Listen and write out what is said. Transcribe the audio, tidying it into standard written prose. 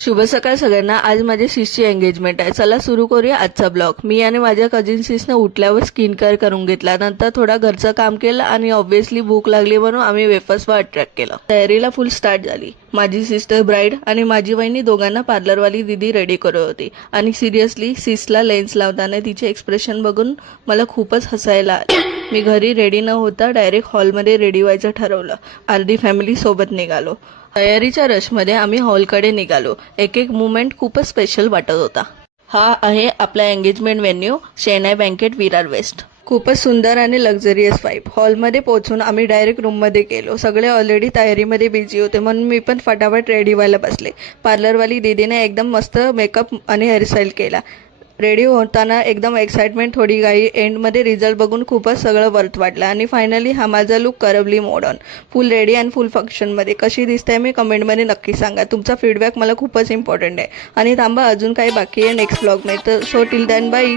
शुभ सकाळ सगळ्यांना. आज माझ्या सिसची एंगेजमेंट आहे. चला सुरू करूया आजचा ब्लॉग. मी आणि माझ्या कझिन सिसने उठल्यावर स्किन केअर करून घेतला, नंतर थोडा घरचं काम केलं आणि ऑब्व्हियसली भूक लागली म्हणून आम्ही वेफर्सवर अट्रॅक्ट केलं. तयारीला फुल स्टार्ट झाली. माझी सिस्टर ब्राईड आणि माझी वहिनी दोघांना पार्लरवाली दीदी रेडी करत होती आणि सिरियसली सिसला लेन्स लावताना तिचे एक्सप्रेशन बघून मला खूपच हसायला आलं. मी घरी रेडी न होता डायरेक्ट हॉलमध्ये रेडी व्हायचं ठरवलं. अर्धी फॅमिली सोबत निघालो. तयारीच्या रशमध्ये आम्ही हॉलकडे निघालो. एक एक मुमेंट खूपच स्पेशल वाटत होता. हा आहे आपला engagement venue, Shehnai banquet, Virar west. खूपच सुंदर आणि लक्झरियस वाईब. हॉलमध्ये पोहोचून आम्ही डायरेक्ट रूममध्ये गेलो. सगळे ऑलरेडी तयारीमध्ये बिझी होते म्हणून मी पण फटाफट रेडी व्हायला बसले. पार्लरवाली दीदीने एकदम मस्त मेकअप आणि हेअरस्टाईल केला. रेडी होताना एकदम एक्साइटमेंट, थोडी घाई. एंडमध्ये रिझल्ट बघून खूपच सगळं वर्थ वाटलं आणि फायनली हा माझा लुक करवली modern, full ready and full फंक्शनमध्ये. कशी दिसते मी कमेंटमध्ये नक्की सांगा. तुमचा फीडबॅक मला खूपच इम्पॉर्टंट आहे. आणि थांबा, अजून काही बाकी आहे नेक्स्ट ब्लॉगमध्ये. तर सो टिल दॅन बाय.